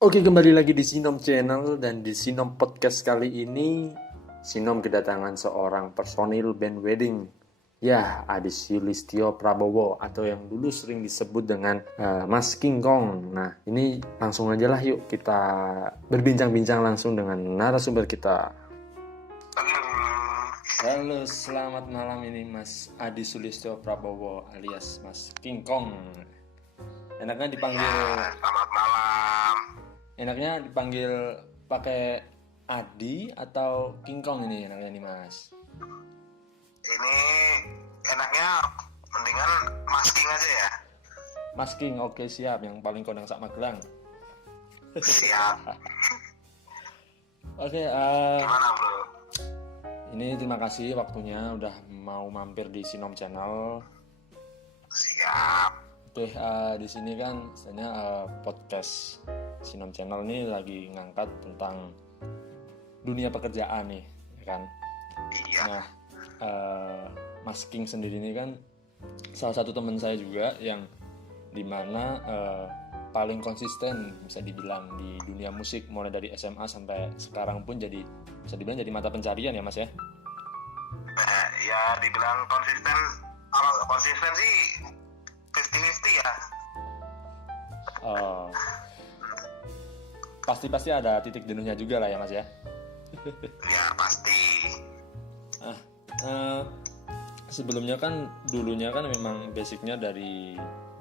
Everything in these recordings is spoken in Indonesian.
Oke, kembali lagi di Sinom Channel dan di Sinom Podcast kali ini Sinom kedatangan seorang personil band wedding. Ya, Adis Yulistio Prabowo atau yang dulu sering disebut dengan Mas King Kong. Nah, ini langsung aja lah yuk kita berbincang-bincang langsung dengan narasumber kita. Halo, selamat malam, ini Mas Adis Yulistio Prabowo alias Mas King Kong. Enaknya dipanggil Selamat malam. Enaknya dipanggil pakai Adi atau King Kong ini enaknya nih Mas? Ini enaknya mendingan masking aja ya. Mas King, oke siap. Yang paling kondang sak Magelang. Siap. Oke, Gimana bro? ini terima kasih waktunya udah mau mampir di Sinom Channel. Siap. Oke, di sini kan misalnya podcast Sinom Channel ini lagi ngangkat tentang dunia pekerjaan nih, ya kan? Iya. Nah, Mas King sendiri ini kan salah satu teman saya juga yang dimana paling konsisten bisa dibilang di dunia musik mulai dari SMA sampai sekarang pun jadi bisa dibilang jadi mata pencarian ya Mas ya? Ya dibilang konsisten. Kalau konsisten sih 50-50 ya. Pasti ada titik jenuhnya juga lah ya Mas ya? Ya pasti. Sebelumnya kan dulunya kan memang basicnya dari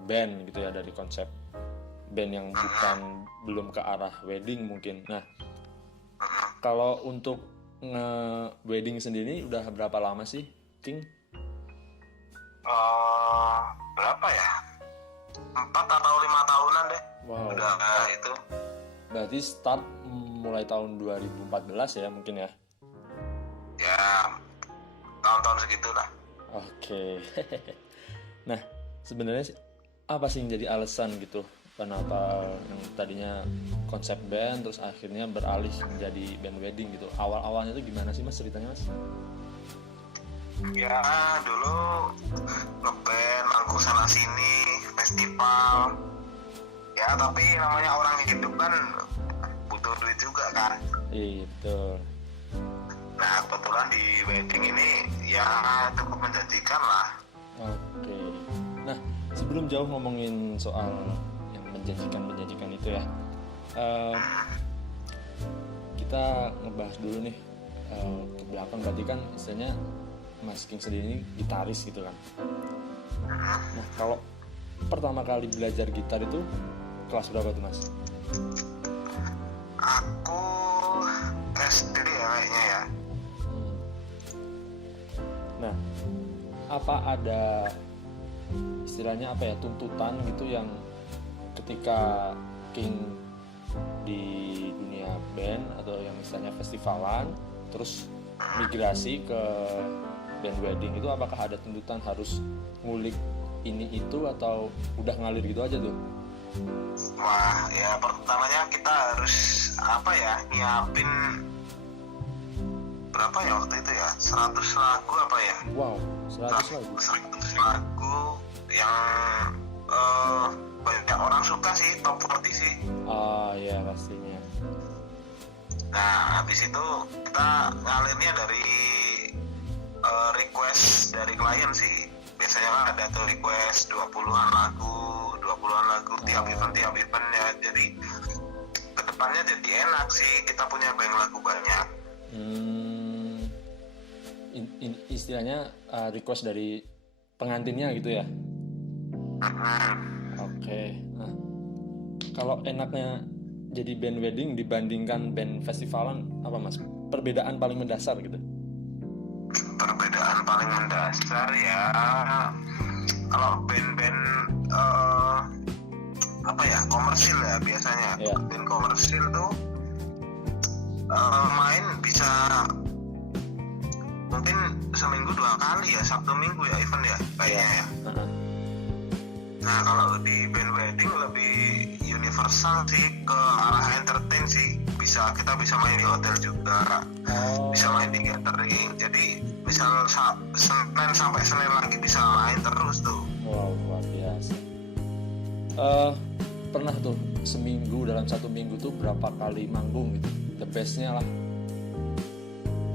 band gitu ya, dari konsep band yang belum ke arah wedding mungkin. Nah, kalau untuk wedding sendiri udah berapa lama sih, King? Berapa ya? 4 atau 5 tahunan deh. Wow. Udah itu. Berarti start mulai tahun 2014 ya mungkin ya? Ya tahun-tahun segitulah. Oke. Nah, sebenarnya apa sih yang jadi alasan gitu? Kenapa yang tadinya konsep band terus akhirnya beralih menjadi band wedding gitu? Awal-awalnya itu gimana sih Mas ceritanya Mas? Ya dulu ngeband, manggung sana sini, festival. Ya tapi namanya orang hidup kan butuh duit juga kan. Iya betul. Nah kebetulan di wedding ini ya cukup menjanjikan lah. Oke. Nah sebelum jauh ngomongin soal yang menjanjikan itu ya, kita ngebahas dulu nih ke belakang. Berarti kan istilahnya Mas King sendiri ini gitaris gitu kan. Nah kalau pertama kali belajar gitar itu kelas berapa tuh Mas? Aku SD ya kayaknya ya. Nah, apa ada istilahnya apa ya, tuntutan gitu yang ketika King di dunia band atau yang misalnya festivalan terus migrasi ke band wedding itu, apakah ada tuntutan harus ngulik ini itu atau udah ngalir gitu aja tuh? Wah ya pertamanya kita harus apa ya, nyiapin berapa ya waktu itu ya, 100 lagu apa ya. Wow, 100 lagu. 100 lagu yang banyak orang suka sih, top 40 sih. Ya pastinya. Nah habis itu kita ngalirnya dari request dari klien sih. Biasanya kan ada tuh request 20-an lagu tiap event ya. Jadi kedepannya jadi enak sih, kita punya banyak lagu banyak. Istilahnya request dari pengantinnya gitu ya. Oke. Nah, kalau enaknya jadi band wedding dibandingkan band festivalan apa Mas? Perbedaan paling mendasar gitu. Perbedaan paling mendasar ya, kalau band-band apa ya, komersil ya biasanya. Band komersil tuh main bisa mungkin seminggu 2 kali ya, Sabtu Minggu ya event ya kayaknya ya. Nah kalau di band wedding lebih universal sih, ke arah entertain sih. Kita bisa main di hotel juga, bisa main di gathering. Jadi misal Senin sampai Senin lagi bisa main terus tuh. Wow, luar biasa. Pernah tuh dalam satu minggu tuh berapa kali manggung gitu, the bestnya lah.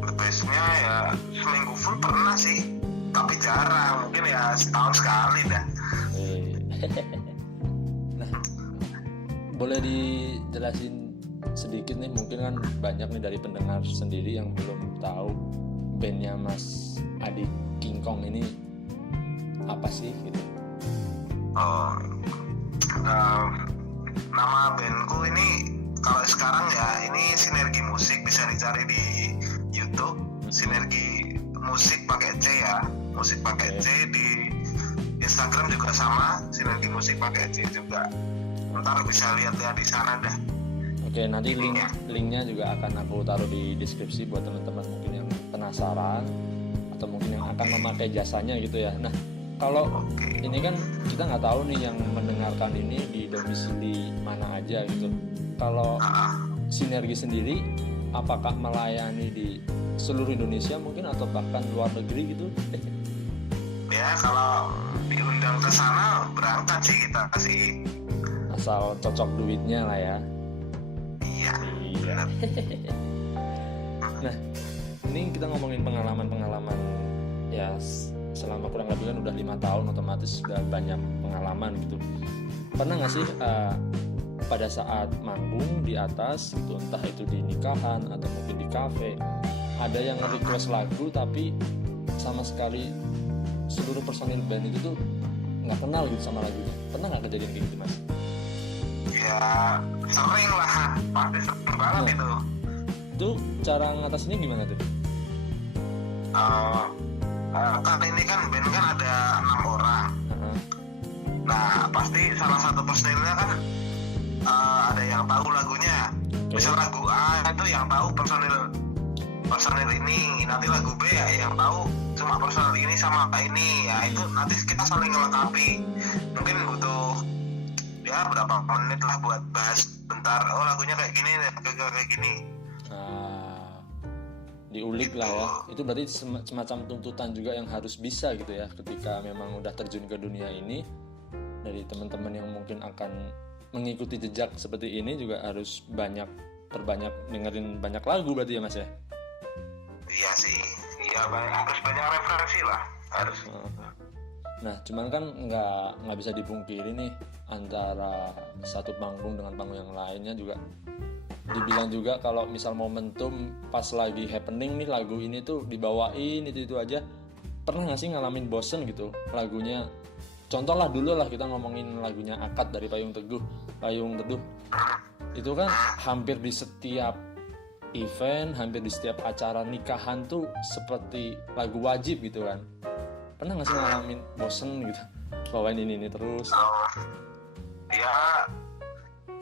The bestnya ya seminggu full pernah sih, tapi jarang, mungkin ya setahun sekali dah. Nah, boleh dijelasin sedikit nih, mungkin kan banyak nih dari pendengar sendiri yang belum tahu bandnya Mas Adi King Kong ini apa sih gitu. Nama bandku ini kalau sekarang ya ini Sinergi Musik, bisa dicari di YouTube. Sinergi Musik pakai C ya, musik pakai C. Di Instagram juga sama, Sinergi Musik pakai C juga. Ntar bisa lihat ya di sana dah. Oke, nanti linknya juga akan aku taruh di deskripsi buat teman-teman mungkin yang penasaran atau mungkin yang akan memakai jasanya gitu ya. Nah, kalau ini kan kita nggak tahu nih yang mendengarkan ini di domisili mana aja gitu. Kalau Sinergi sendiri, apakah melayani di seluruh Indonesia mungkin atau bahkan luar negeri gitu? Ya kalau diundang ke sana berangkat sih kita sih. Asal cocok duitnya lah ya. Iya. Nah, ini kita ngomongin pengalaman ya selama kurang lebih kan udah 5 tahun, otomatis sudah banyak pengalaman gitu. Pernah nggak sih pada saat manggung di atas gitu, entah itu di nikahan atau mungkin di kafe, ada yang request lagu tapi sama sekali seluruh personil band itu tuh nggak kenal gitu sama lagunya? Pernah nggak kejadian kayak gitu, Mas? Ya sering lah, pasti sering banget itu. Itu cara ngatasinnya gimana tuh? Kan ini kan band kan ada 6 orang. Nah pasti salah satu personilnya kan ada yang tahu lagunya. Misal lagu A itu yang tahu personil ini, nanti lagu B ya yang tahu cuma personil ini sama ini ya. Itu nanti kita saling melengkapi. Mungkin butuh ya berapa menit lah buat bahas bentar, oh lagunya kayak gini, kayak gini. Diulik lah ya. Itu berarti semacam tuntutan juga yang harus bisa gitu ya, ketika memang udah terjun ke dunia ini. Dari teman-teman yang mungkin akan mengikuti jejak seperti ini juga harus perbanyak dengerin banyak lagu berarti ya, Mas ya? Iya sih, iya harus banyak referensi lah, harus. Nah, cuman kan nggak bisa dipungkiri nih, antara satu panggung dengan panggung yang lainnya juga dibilang juga kalau misal momentum pas lagi happening nih lagu ini tuh dibawain itu aja. Pernah nggak sih ngalamin bosen gitu lagunya? Contoh lah dulu lah, kita ngomongin lagunya Akad dari Payung Teduh. Itu kan hampir di setiap event, hampir di setiap acara nikahan tuh seperti lagu wajib gitu kan. Pernah nggak sih ngalamin bosen gitu bawain ini terus? Ya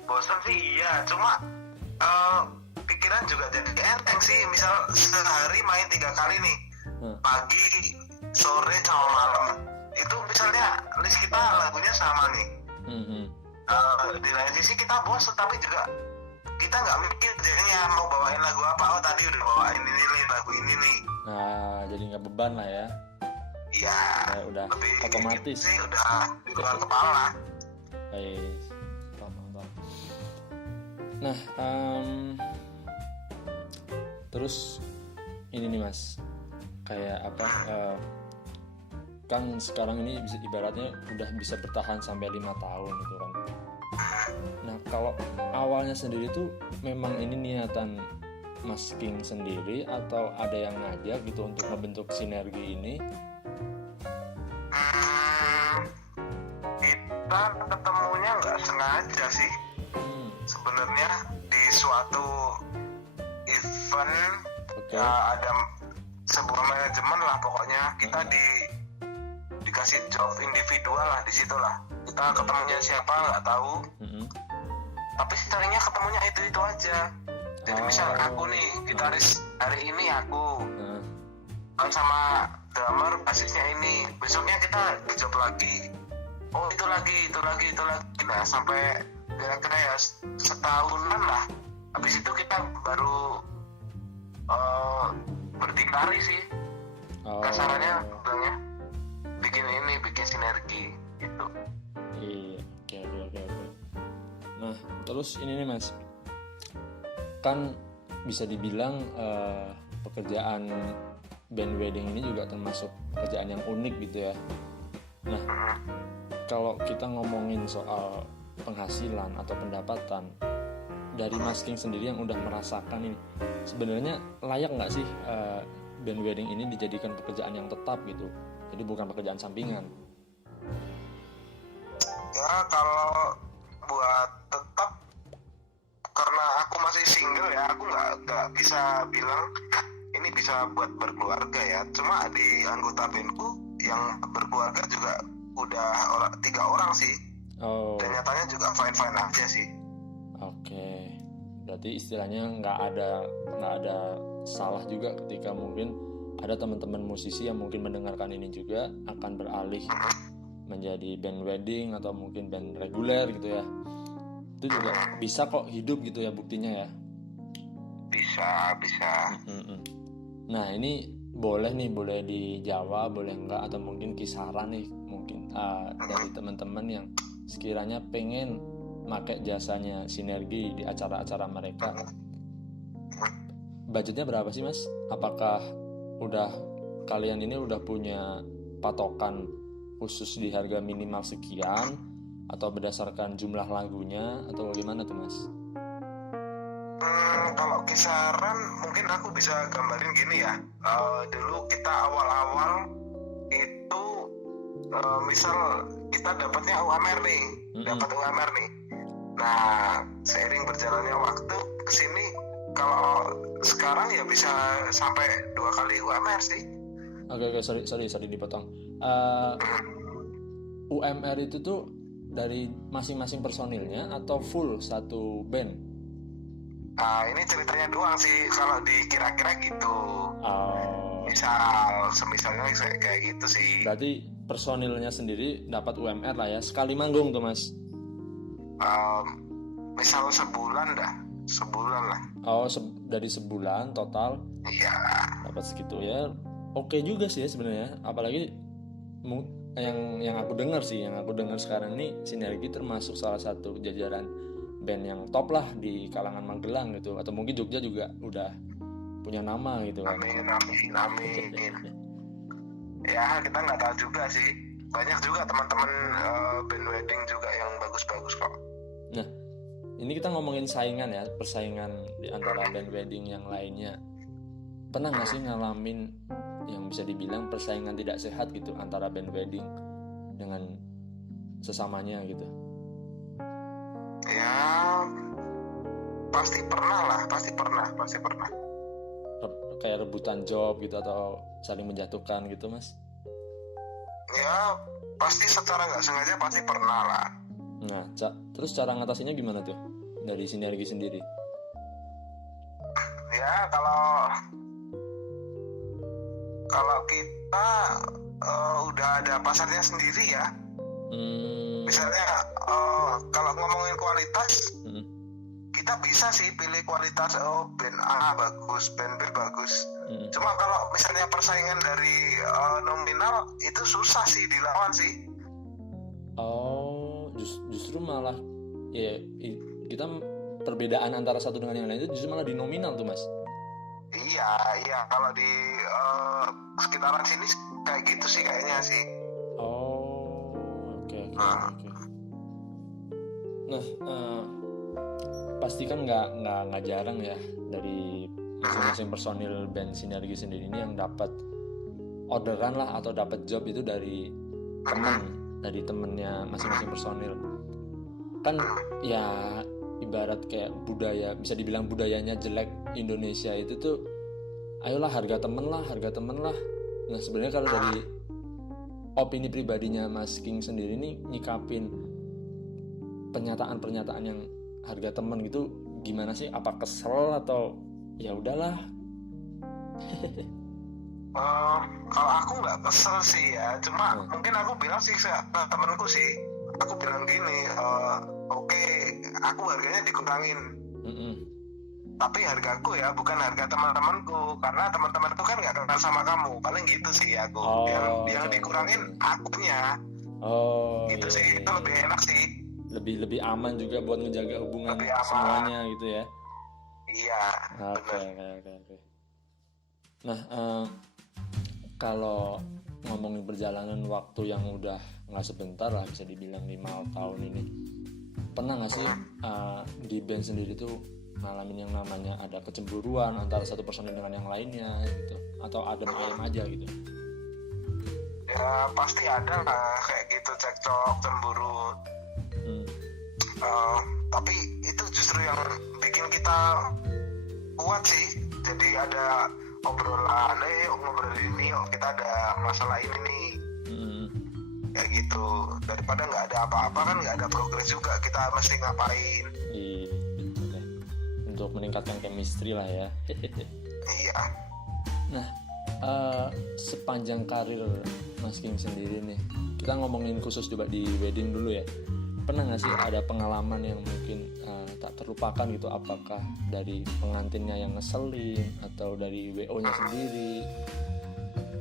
bosen sih iya, cuma pikiran juga jadi enteng sih. Misal sehari main 3 kali nih, pagi, sore, sama malam. Itu misalnya list kita lagunya sama nih. Di lain sisi kita bosen, tapi juga kita nggak mikir jadinya mau bawain lagu apa. Oh tadi udah bawain ini nih, lagu ini nih. Nah jadi nggak beban lah ya. Iya. Udah lebih otomatis. Sih udah di luar kepala. Baik. Nah, terus ini nih Mas, kayak apa? Kan sekarang ini ibaratnya udah bisa bertahan sampai 5 tahun gitu kan. Nah, kalau awalnya sendiri tuh memang ini niatan Mas King sendiri atau ada yang ngajak gitu untuk membentuk Sinergi ini? Kita ketemunya nggak sengaja sih. Sebenarnya di suatu event ada sebuah manajemen lah, pokoknya kita dikasih job individual lah di situ lah. Kita ketemunya siapa nggak tahu, tapi seringnya ketemunya itu aja. Jadi misal aku nih gitaris hari ini aku, sama drummer basisnya ini, besoknya kita di job lagi. Oh itu lagi. Nah sampai kira-kira ya setahunan lah. Habis itu kita baru berdikari sih. Kasarannya bilangnya bikin Sinergi gitu. Iya, oke. Nah, terus ini nih Mas, kan bisa dibilang pekerjaan band wedding ini juga termasuk pekerjaan yang unik gitu ya. Nah, kalau kita ngomongin soal penghasilan atau pendapatan dari Mas King sendiri yang udah merasakan ini, sebenarnya layak nggak sih band wedding ini dijadikan pekerjaan yang tetap gitu, jadi bukan pekerjaan sampingan? Ya kalau buat tetap, karena aku masih single ya, aku nggak bisa bilang ini bisa buat berkeluarga ya. Cuma di anggota bandku yang berkeluarga juga udah 3 orang sih. Dan nyatanya juga fine aja sih. Oke. Berarti istilahnya nggak ada salah juga ketika mungkin ada teman-teman musisi yang mungkin mendengarkan ini juga akan beralih menjadi band wedding atau mungkin band reguler gitu ya. Itu juga bisa kok hidup gitu ya buktinya ya. Bisa. Nah ini boleh dijawab, boleh enggak, atau mungkin kisaran nih mungkin dari teman-teman yang sekiranya pengen pakai jasanya Sinergi di acara-acara mereka. Budgetnya berapa sih Mas? Apakah kalian ini udah punya patokan khusus di harga minimal sekian, atau berdasarkan jumlah lagunya, atau gimana tuh Mas? Kalau kisaran mungkin aku bisa gambarin gini ya. Dulu kita awal-awal itu misal kita dapatnya UMR nih, dapat UMR nih. Nah, seiring berjalannya waktu kesini, kalau sekarang ya bisa sampai 2 kali UMR sih. Oke, sorry dipotong. UMR itu tuh dari masing-masing personilnya atau full satu band? Nah, ini ceritanya doang sih kalau dikira-kira gitu. Misalnya kayak gitu sih. Berarti personilnya sendiri dapat UMR lah ya, sekali manggung tuh Mas? Misal sebulan lah. Dari sebulan total? Iya. Dapat segitu ya. Oke juga sih ya sebenarnya. Apalagi yang aku dengar sekarang ini Sinergi termasuk salah satu jajaran band yang top lah di kalangan Magelang gitu, atau mungkin Jogja juga udah punya nama gitu kan. Amin. Ya kita nggak tahu juga sih, banyak juga teman-teman band wedding juga yang bagus-bagus kok. Nah ini kita ngomongin persaingan di antara band wedding yang lainnya. Pernah nggak sih ngalamin yang bisa dibilang persaingan tidak sehat gitu antara band wedding dengan sesamanya gitu? Ya pasti pernah. Kayak rebutan job gitu atau saling menjatuhkan gitu Mas? Ya pasti secara nggak sengaja pasti pernah lah. Nah terus cara ngatasinnya gimana tuh dari Sinergi sendiri? Ya kalau kita udah ada pasarnya sendiri ya. Misalnya kalau ngomongin kualitas, kita bisa sih pilih kualitas band A bagus, band B bagus. Cuma kalau misalnya persaingan dari nominal itu susah sih dilawan sih. Justru malah ya kita perbedaan antara satu dengan yang lain itu justru malah di nominal tuh Mas. Iya kalau di sekitaran sini kayak gitu sih kayaknya sih. Oke. Nah, pasti kan nggak jarang ya dari masing-masing personil band Sinergi sendiri ini yang dapat orderan lah atau dapat job itu dari temennya masing-masing personil. Kan ya ibarat kayak budaya, bisa dibilang budayanya jelek Indonesia itu tuh, ayolah harga temen lah. Nah sebenarnya kalau dari opini pribadinya Mas King sendiri nih nyikapin pernyataan yang harga temen gitu gimana sih? Apa kesel atau ya udahlah? Kalau aku nggak kesel sih ya, cuma mungkin aku bilang sih ke temenku sih, aku bilang gini, oke, aku harganya dikurangin, tapi hargaku ya bukan harga teman-temanku, karena teman-temanku kan nggak kenal sama kamu, paling gitu sih aku. Yang dikurangin akunya, gitu sih, itu lebih enak sih. lebih aman juga buat ngejaga hubungan Lebih aman. semuanya gitu ya. Iya, Oke. benar. Nah, kalau ngomongin perjalanan waktu yang udah nggak sebentar lah, bisa dibilang 5 tahun ini, pernah nggak sih di band sendiri tuh ngalamin yang namanya ada kecemburuan antara satu personil dengan yang lainnya gitu, atau adem ayem aja gitu? Ya pasti ada lah kayak gitu, cekcok, cemburu. Tapi itu justru yang bikin kita kuat sih. Jadi ada obrolan, ngobrol ini, kita ada masalah ini nih, kayak gitu. Daripada nggak ada apa-apa kan nggak ada progres juga, kita mesti ngapain. Iya, betul deh. Untuk meningkatkan chemistry lah ya. Iya. Nah, sepanjang karir Mas King sendiri nih, kita ngomongin khusus coba di wedding dulu ya. Pernah nggak sih ada pengalaman yang mungkin tak terlupakan gitu? Apakah dari pengantinnya yang ngeselin atau dari WO-nya sendiri?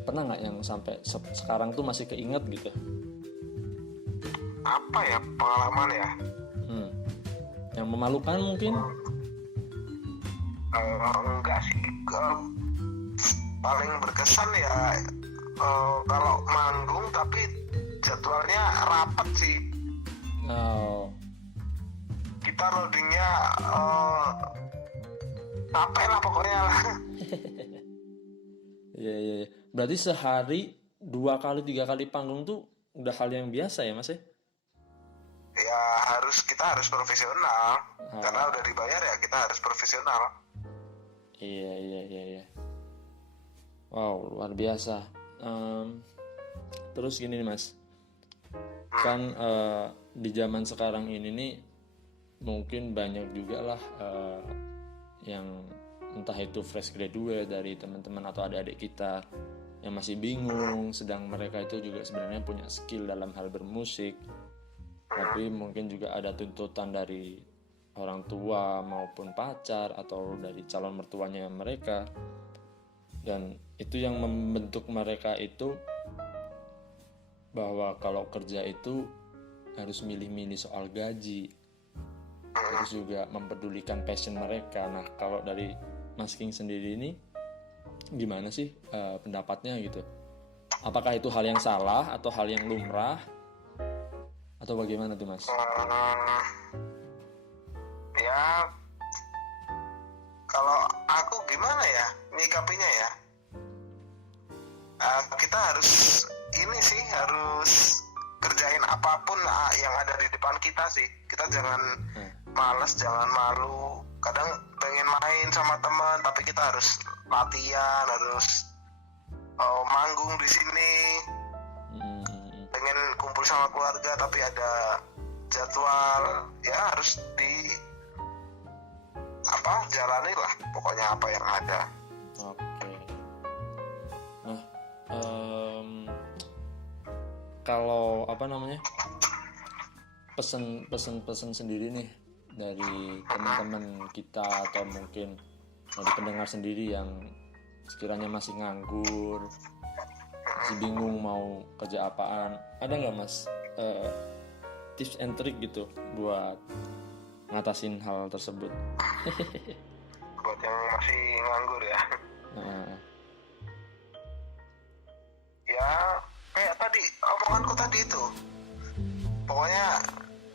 Pernah nggak yang sampai sekarang tuh masih keinget gitu? Apa ya pengalaman ya? Yang memalukan mungkin? Enggak sih. Paling berkesan ya kalau manggung tapi jadwalnya rapat sih. Oh. Kita loadingnya capek lah pokoknya lah. Iya. Berarti sehari 2 kali 3 kali panggung tuh udah hal yang biasa ya Mas ya? Ya kita harus profesional. Karena udah dibayar ya kita harus profesional. Iya. Wow, luar biasa. Terus gini nih Mas, kan di zaman sekarang ini nih mungkin banyak juga lah yang entah itu fresh graduate dari teman-teman atau adik-adik kita yang masih bingung, sedang mereka itu juga sebenarnya punya skill dalam hal bermusik, tapi mungkin juga ada tuntutan dari orang tua maupun pacar atau dari calon mertuanya mereka, dan itu yang membentuk mereka itu bahwa kalau kerja itu harus milih-milih soal gaji, terus juga mempedulikan passion mereka. Nah, kalau dari Mas King sendiri ini gimana sih pendapatnya gitu? Apakah itu hal yang salah atau hal yang lumrah atau bagaimana tuh Mas? Ya kalau aku gimana ya nyikapinya ya, kita harus kerjain apapun yang ada di depan kita sih. Kita jangan malas, jangan malu. Kadang pengen main sama teman tapi kita harus latihan, harus manggung di sini. Pengen kumpul sama keluarga tapi ada jadwal, ya harus jalani lah pokoknya apa yang ada. Oke. Nah, kalau pesan sendiri nih dari teman-teman kita atau mungkin dari pendengar sendiri yang sekiranya masih nganggur, masih bingung mau kerja apaan, ada nggak Mas tips and trick gitu buat ngatasin hal tersebut? Buat yang masih nganggur ya. Ya kayak tadi omonganku tadi itu, pokoknya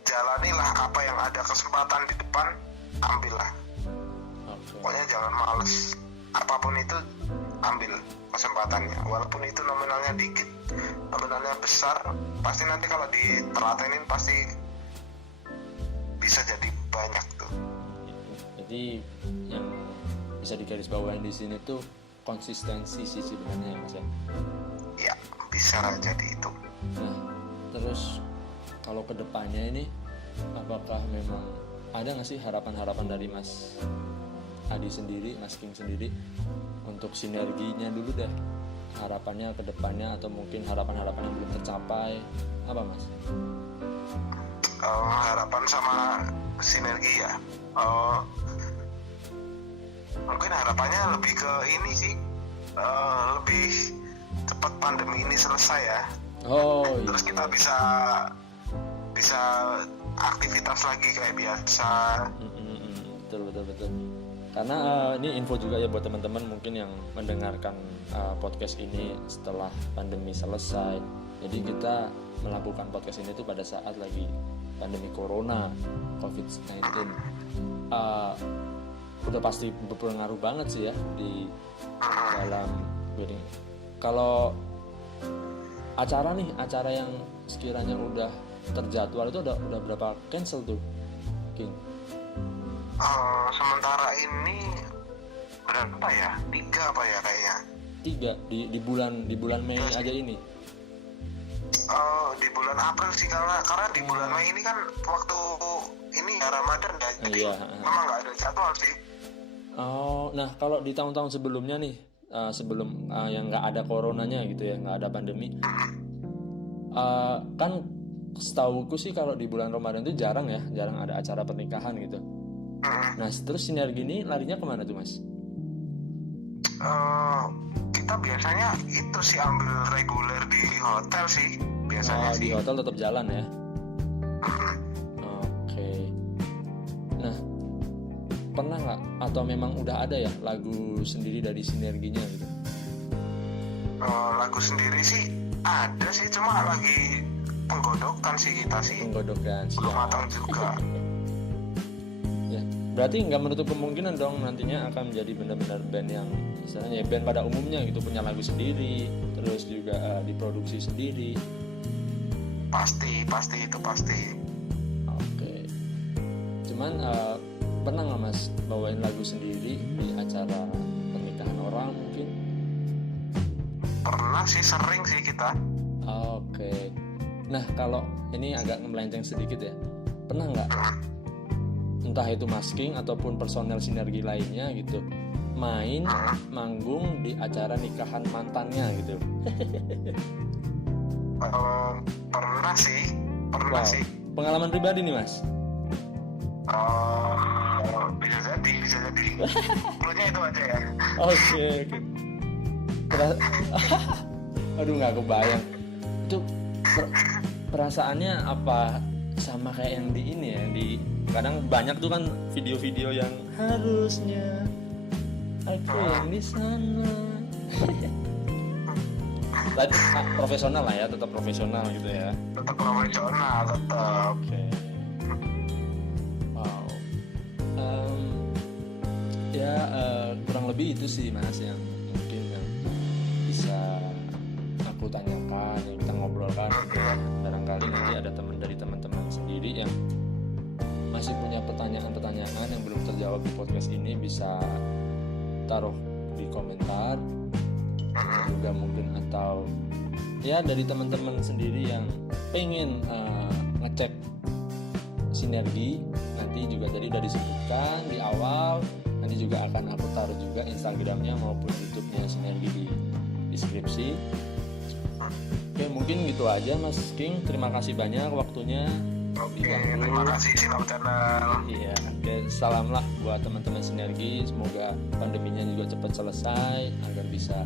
jalanilah apa yang ada, kesempatan di depan ambillah. Pokoknya jangan males, apapun itu ambil kesempatannya, walaupun itu nominalnya dikit, nominalnya besar, pasti nanti kalau ditelatenin pasti bisa jadi banyak tuh. Jadi yang bisa digarisbawahi di sini tuh konsistensi sih sebenarnya ya Mas ya. Ya bisa jadi itu. Nah terus kalau kedepannya ini apakah memang ada nggak sih harapan-harapan dari Mas Adi sendiri, Mas King sendiri untuk sinerginya dulu deh, harapannya kedepannya atau mungkin harapan-harapan yang belum tercapai apa Mas? Harapan sama sinergi ya, mungkin harapannya lebih ke ini sih, lebih cepat pandemi ini selesai ya. Iya. Terus kita bisa aktivitas lagi kayak biasa. Betul. Karena ini info juga ya buat teman-teman mungkin yang mendengarkan podcast ini setelah pandemi selesai. Jadi kita melakukan podcast ini tuh pada saat lagi pandemi corona, COVID-19. Udah pasti berpengaruh banget sih ya di dalam wedding. Kalau acara yang sekiranya udah terjadwal itu udah berapa cancel tuh, King? Sementara ini berapa ya? 3 apa ya kayaknya? 3 di bulan Mei aja ini. Di bulan April sih karena di bulan Mei ini kan waktu ini ya Ramadan ya, jadi memang nggak ada jadwal sih. Nah kalau di tahun-tahun sebelumnya nih, sebelum yang nggak ada coronanya gitu ya, nggak ada pandemi, kan setauku sih kalau di bulan Ramadan itu jarang ada acara pernikahan gitu. Nah terus Sinergi ini larinya kemana tuh Mas? Kita biasanya itu sih ambil reguler di hotel sih biasanya sih. Di hotel tetap jalan ya. Oke. Nah pernah nggak atau memang udah ada ya lagu sendiri dari Sinerginya gitu? Lagu sendiri sih ada sih, cuma lagi penggodokan sih kita sih. Penggodokan sih. Belum matang juga. Ya, berarti nggak menutup kemungkinan dong nantinya akan menjadi benar-benar band yang misalnya band pada umumnya gitu, punya lagu sendiri, terus juga diproduksi sendiri. Pasti itu pasti. Oke. Cuman pernah nggak Mas bawain lagu sendiri di acara pernikahan orang mungkin? Pernah sih, sering sih kita. Oke. Nah kalau ini agak melenceng sedikit ya, pernah nggak entah itu masking ataupun personel Sinergi lainnya gitu main manggung di acara nikahan mantannya gitu? Pernah sih. Pengalaman pribadi nih Mas? Bisa jadi. Pokoknya itu aja ya. Oke. Aduh nggak kebayang itu perasaannya apa sama kayak yang di ini ya, di kadang banyak tuh kan video-video yang harusnya aku yang di sana. Tapi profesional lah ya, tetap profesional gitu ya. Tetap profesional, tetap. Oke. Wow. Kurang lebih itu sih Mas yang mungkin yang bisa aku tanyakan, yang kita ngobrolkan gitu ya. Barangkali nanti ada dari teman-teman sendiri yang masih punya pertanyaan-pertanyaan yang belum terjawab di podcast ini, bisa taruh di komentar juga mungkin, atau ya dari teman-teman sendiri yang pengen ngecek Sinergi, nanti juga tadi udah disebutkan di awal, nanti juga akan aku taruh juga Instagramnya maupun YouTube-nya Sinergi di deskripsi. Oke, mungkin gitu aja Mas King, terima kasih banyak waktunya. Oke, terima kasih Sinop Channel. Iya, oke, salam lah buat teman-teman Sinergi, semoga pandeminya juga cepat selesai agar bisa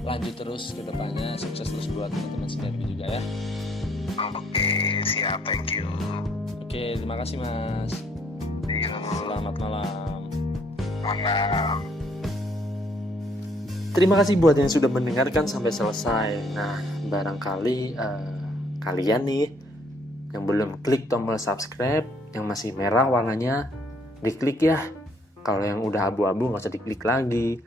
lanjut terus ke depannya, sukses terus buat teman-teman Sinergi juga ya. Oke, siap, thank you. Oke, terima kasih Mas. Selamat malam. Malam. Terima kasih buat yang sudah mendengarkan sampai selesai. Nah, barangkali kalian nih yang belum klik tombol subscribe yang masih merah warnanya, diklik ya. Kalau yang udah abu-abu gak usah diklik lagi.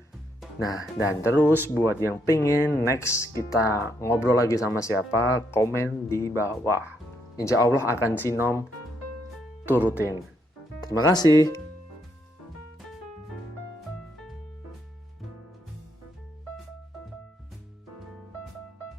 Nah, dan terus buat yang pengen next kita ngobrol lagi sama siapa, komen di bawah. Insya Allah akan Sinom turutin. Terima kasih.